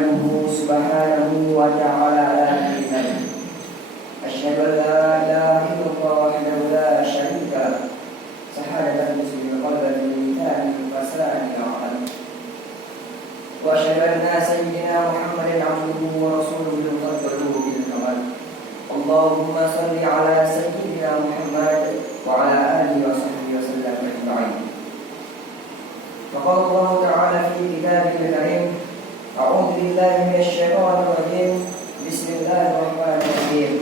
نحمده سبحانه وتعالى على كلمته. أشهد أن لا إله إلا الله وحده لا شريك له شهادة المسلم قبل الميزان وسائر العقل. وأشهد أن سيدنا محمدا عبده ورسوله المفضل بالكمال. اللهم صل على سيدنا محمد وعلى آله وصحبه وسلم أجمعين. وقال الله تعالى في كتابه الكريم: أعوذ بالله من الشيطان الرجيم. بسم الله الرحمن الرحيم.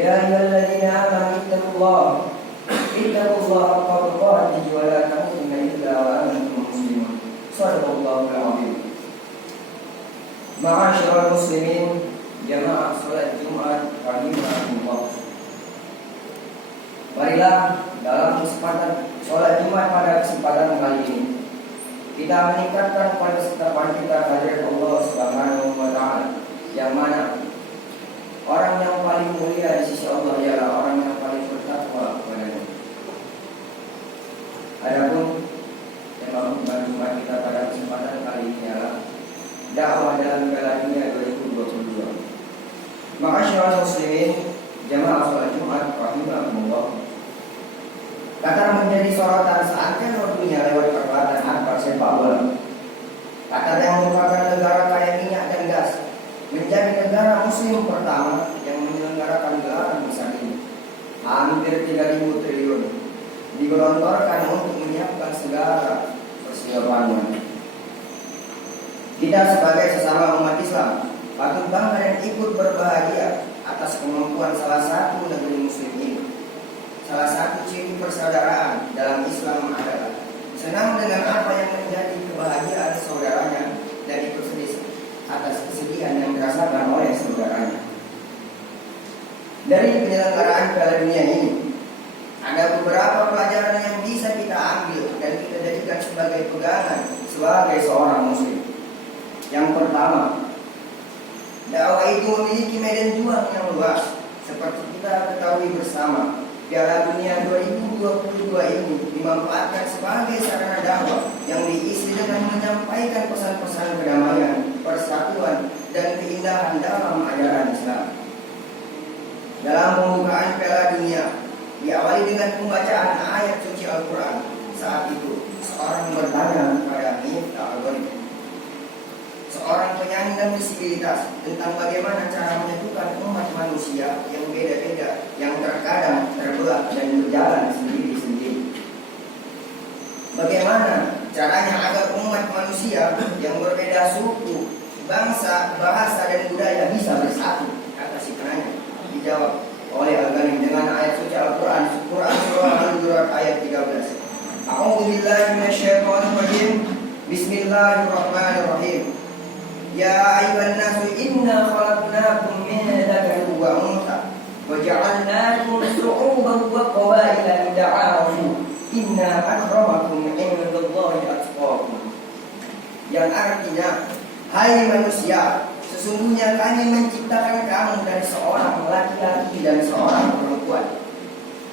يا أيها الذين آمنوا اتقوا الله حق تقاته ولا تموتن إلا وأنتم مسلمون. صدق الله العظيم. Ma'asyiral muslimin, jamaah salat Jumat rahimakumullah. Marilah dalam kesempatan salat Jumat pada kesempatan kali ini kita meningkatkan persiapan kita kehadirat Allah Subhanahu wa taala, yang mana orang yang paling mulia di sisi Allah ialah orang yang paling bertakwa kepada-Nya. Adapun tema Jumat kita pada kesempatan kali ini adalah dakwah dalam Piala Dunia 2022. Ma'asyiral muslimin, jamaah salat Jumat rahimakumullah. Qatar menjadi sorotan saat dunia lewat perhelatan akbar sepak bola. Qatar yang merupakan negara kaya minyak dan gas menjadi negara muslim pertama yang menyelenggarakan gelaran besar ini. Hampir 3.000 triliun digelontorkan untuk menyiapkan segala persiapannya. Kita sebagai sesama umat Islam patut bangga dan ikut berbahagia atas kemampuan salah satu negeri muslim ini. Salah satu ciri persaudaraan dalam Islam adalah senang dengan apa yang menjadi kebahagiaan saudaranya dan ikut sedih atas kesedihan yang dirasakan oleh saudaranya. Dari penyelenggaraan Piala Dunia ini, ada beberapa pelajaran yang bisa kita ambil dan kita jadikan sebagai pegangan sebagai seorang muslim. Yang pertama, dakwah itu memiliki medan juang yang luas. Seperti kita ketahui bersama, Piala Dunia 2022 ini dimanfaatkan sebagai sarana dakwah yang diisi dengan menyampaikan pesan-pesan kedamaian, persatuan, dan keindahan dalam ajaran Islam. Dalam pembukaan Piala Dunia diawali dengan pembacaan ayat suci Al-Quran. Saat itu seorang bertanya kepada Miftah Al-Gharib, seorang penyanyi dan disabilitas, tentang bagaimana cara menyatukan umat manusia yang beda-beda, yang terkadang terbelah dan berjalan sendiri-sendiri. Bagaimana caranya agar umat manusia yang berbeda suku, bangsa, bahasa, dan budaya bisa bersatu? Kata si penanya. Dijawab oleh Al-Ghanim dengan ayat suci Al-Quran, surah Al-Hujurat ayat 13. A'udzu billahi minasyaitonir rajim. Bismillahirrahmanirrahim. Ya ayyuhan nasu inna khalaqnakum min dzakarin wa untha wa ja'alnakum shu'uban wa qabaila lita'arafu inna akramakum 'indallahi atqakum. Yang artinya, hai manusia, sesungguhnya kami menciptakan kamu dari seorang laki-laki dan seorang perempuan,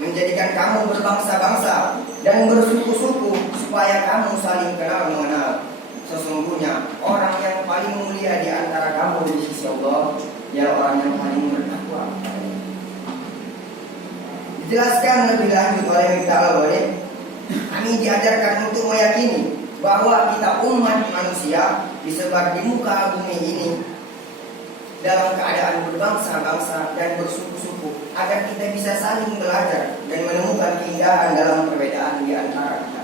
menjadikan kamu berbangsa-bangsa dan bersuku-suku supaya kamu saling kenal mengenal. Sesungguhnya orang yang paling mulia di antara kamu di sisi Allah ialah orang yang paling bertakwa. Dijelaskan lebih lanjut oleh Miftah Al-Gharib, kami diajarkan untuk meyakini bahwa kita umat manusia disebar di muka bumi ini dalam keadaan berbangsa-bangsa dan bersuku-suku, agar kita bisa saling belajar dan menemukan keindahan dalam perbedaan di antara kita.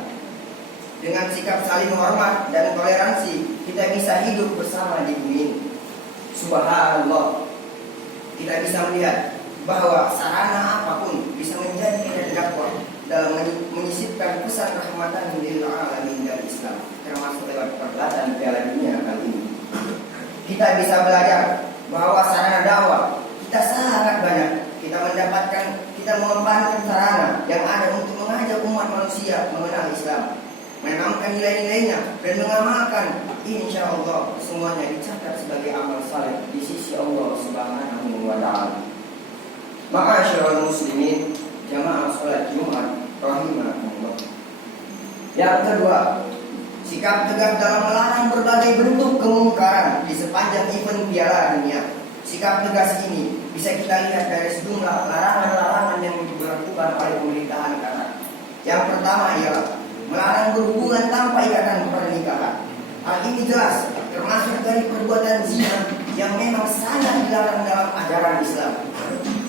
Dengan sikap saling hormat dan toleransi, kita bisa hidup bersama di bumi ini. Subhanallah, kita bisa melihat bahwa sarana apapun bisa menjadi medan dakwah dalam menyisipkan pesan rahmatan lil alamin dari Islam, termasuk lewat perhelatan Piala Dunia kali ini. Kita bisa belajar bahwa sarana dakwah kita sangat banyak. Kita mengembangkan sarana yang ada untuk mengajak umat manusia mengenal Islam, menanamkan nilai-nilainya, dan mengamalkan. Insya Allah semuanya dicatat sebagai amal saleh di sisi Allah Subhanahu wa taala. Ma'asyiral muslimin, jamaah salat Jumat rahimakumullah. Yang kedua, Sikap tegas dalam melarang berbagai bentuk kemungkaran di sepanjang event Piala Dunia. Sikap tegas ini bisa kita lihat dari sejumlah larangan-larangan yang diberlakukan oleh pemerintahan Qatar. Yang pertama ialah melarang berhubungan tanpa ikatan pernikahan. Hal ini jelas termasuk dari perbuatan zina yang memang sangat dilarang dalam ajaran Islam.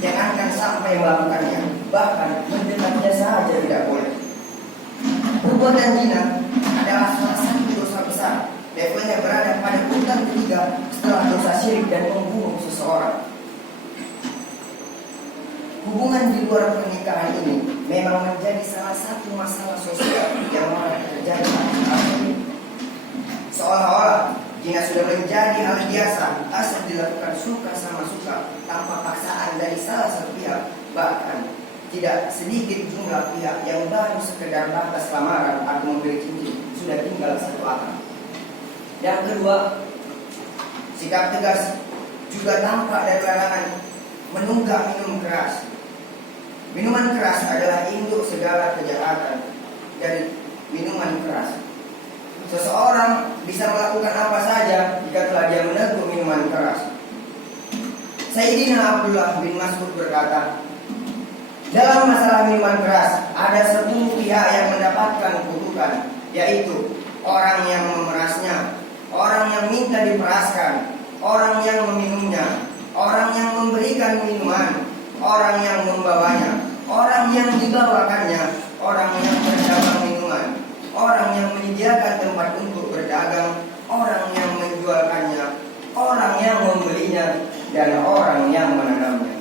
Jangankan sampai melakukannya, bahkan mendekatnya saja tidak boleh. Perbuatan zina adalah salah satu dosa besar. Levelnya berada pada urutan ketiga setelah dosa syirik dan membunuh seseorang. Hubungan di luar pernikahan ini memang menjadi salah satu masalah sosial yang marak terjadi saat ini. Seolah-olah zina sudah menjadi hal biasa asal dilakukan suka sama suka tanpa paksaan dari salah satu pihak. Bahkan tidak sedikit jumlah pihak yang baru sekedar batas lamaran atau memberi cincin sudah tinggal satu atap. Yang kedua, sikap tegas juga tampak dari larangan menunggak minum keras. Minuman keras adalah induk segala kejahatan dari minuman keras. Seseorang bisa melakukan apa saja jika telah dia meneguh minuman keras. Sayyidina Abdullah bin Mas'ud berkata, dalam masalah minuman keras ada 10 pihak yang mendapatkan kutukan, yaitu orang yang memerasnya, orang yang minta diperaskan, orang yang meminumnya, orang yang memberikan minuman, orang yang membawanya, orang yang dibawakannya, orang yang berdagang minuman, orang yang menyediakan tempat untuk berdagang, orang yang menjualkannya, orang yang membelinya, dan orang yang menanamnya.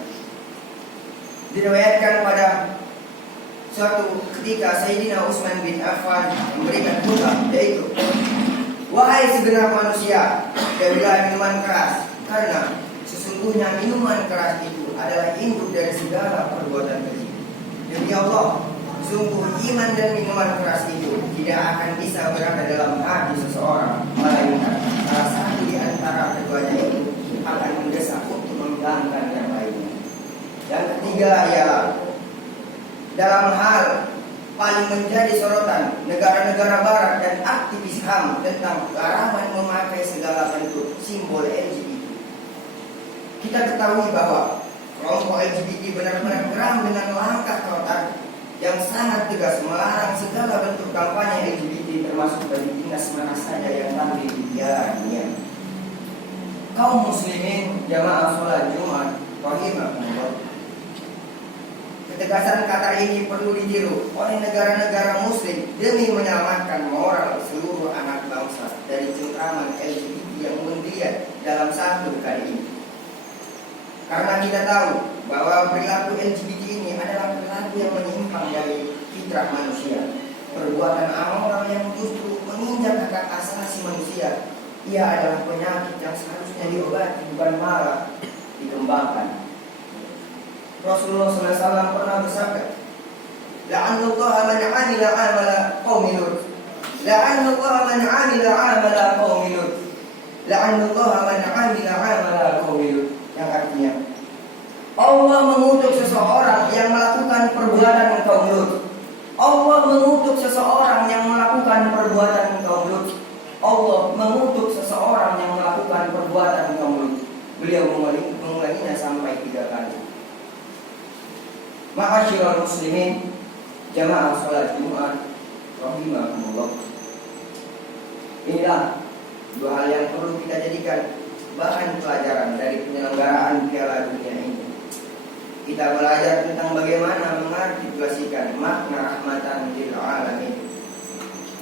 Diriwayatkan pada suatu ketika Sayyidina Utsman bin Affan memberikan khutbah, yaitu, wahai segenap manusia, jauhilah minuman keras, karena sesungguhnya minuman keras itu adalah induk dari segala perbuatan keji. Demi Allah, sungguh iman dan minuman keras itu tidak akan bisa berada dalam hati seseorang, melainkan salah satu di antara keduanya itu akan mendesak untuk menghilangkan yang lainnya. Yang ketiga ialah dalam hal paling menjadi sorotan negara-negara barat dan aktivis HAM tentang larangan memakai segala bentuk simbol LGBT. Kita ketahui bahwa kelompok LGBT benar-benar geram dengan langkah Qatar yang sangat tegas melarang segala bentuk kampanye LGBT termasuk dari dinas mana saja yang tampil di Piala Dunia. Kaum muslimin jamaah sholat Jumat rahimahumullah, ketegasan Qatar ini perlu ditiru oleh negara-negara muslim demi menyelamatkan moral seluruh anak bangsa dari cengkraman LGBT yang menggeliat dalam satu dekade ini. Karena kita tahu bahwa perilaku LGBT ini adalah perilaku yang menyimpang dari fitrah manusia, perbuatan amoral yang justru menginjak hak asasi manusia. Ia adalah penyakit yang seharusnya diobati, bukan malah dikembangkan. Rasulullah SAW pernah bersabda, la'anallahu man 'amila 'amala qaumi Lut, la'anallahu man 'amila 'amala qaumi Lut, la'anallahu man 'amila 'amala qaumi Lut, yang artinya Allah mengutuk seseorang yang melakukan perbuatan kaum Lut. Allah mengutuk seseorang yang melakukan perbuatan kaum Lut. Allah mengutuk seseorang yang melakukan perbuatan kaum Lut. Beliau mengulanginya sampai 3 kali. Ma'asyiral muslimin jamaah salat Jumat rahimakumullah. Inilah 2 hal yang perlu kita jadikan bahan pelajaran dari penyelenggaraan Piala Dunia ini. Kita belajar tentang bagaimana mengartikulasikan makna rahmatan lil alamin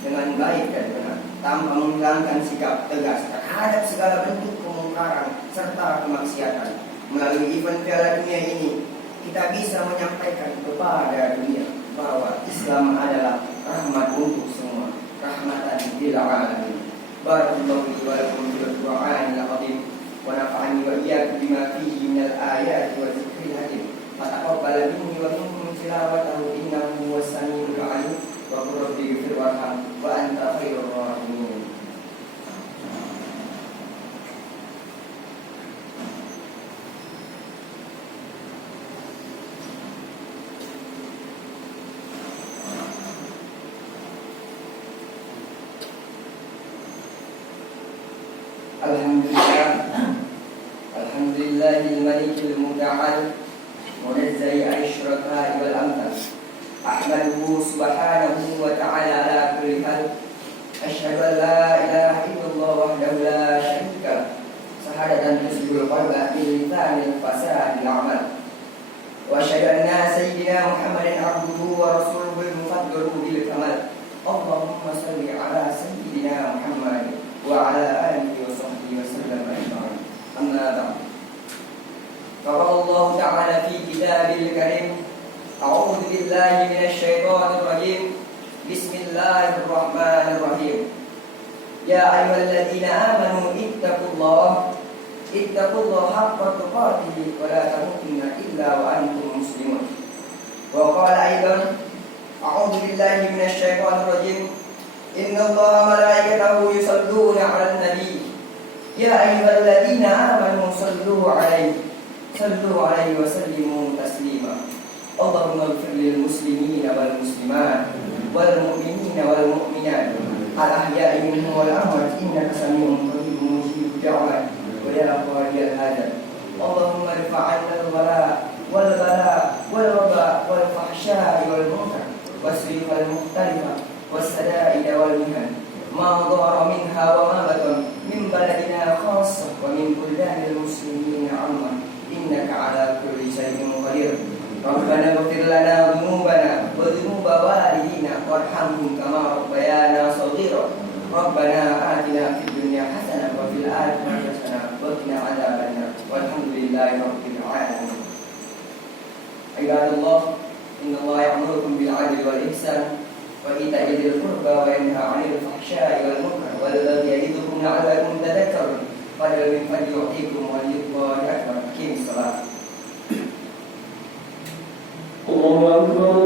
dengan baik dan benar, tanpa menghilangkan sikap tegas terhadap segala bentuk kemungkaran serta kemaksiatan. Melalui event Piala Dunia ini, kita bisa menyampaikan kepada dunia bahwa Islam adalah rahmat untuk semua, rahmatan lil alamin. Barakallahu li wa lakum bil Qur'anil azim wa nafa'ani wa iyyakum bima fihi minal ayati wa dzikril hakim. Fataqabbal minni wa minkum tilawatahu innahu huwas samiul 'alim wa qul rabbi ighfir warham wa anta khairur rahimin. Alhamdulillah, Alhamdulillahil malikil muta'al, munazzai asyuraka wal amtal. Ahmaduhu subhanahu wa ta'ala ala kulli hal. Asyhadu an la ilaha illallah wahdahu la syarika lah. Syahadatan tusbihul qalba bil lisanil fasadil amal. Wa asyhadu anna sayyidina Muhammadan abduhu wa rasuluhu al-mufaddal bil kamal. Allahumma shalli ala sayyidina Muhammad wa ala alihi wa sahbihi wa sallam ajma'in. Amma ba'd. Qala Allah ta'ala fi kitabil karim. A'udzu billahi minasy syaithanir rajim. Bismillahirrahmanirrahim. Ya ayyuhalladzina amanu ittaqullaha haqqa tuqatih wa la tamutunna illa wa antum muslimun. Wa qala aidan a'udzu billahi minasy syaithanir rajim. Innallaha wa malaikatahu yusholluna 'alan nabi. Ya ayyuhalladzina amanu sallu 'alaihi wa sallimu taslima. Allahumma ighfir lil muslimina wal muslimat wal mu'minina wal mu'minat al ahya'i minhum wal amwat innaka samii'un qaribun mujibud da'wat wa ya qadiyal hajat. Allahumma irfa'anna al-wala wal bala wal waba wal fahsya'i wal munkar wasrif al mukhtalifa was sada'id wal mihan ma dhara minha wa ma batan min baladina khassah wa min buldanil muslimin 'amma innaka 'ala kulli syai'in qadir. Rabbana ighfir lana dhunubana wa dhunuba walidina warhamhum kama rabbayana shaghira. Rabbana atina fid dunya hasanah wa fil akhirati hasanah wa qina adzabannar. Walhamdulillahi rabbil alamin. Ibadallah, innallaha ya'murukum bil 'adli wal ihsan wa ita'i dzil qurba wa yanha 'anil fahsya'i wal munkar wal baghi ya'idukum la'allakum tadhakkarun. Fadlu min fadli yu'tikum wa lillahi akbar. Aqim salat. Allahu akbar.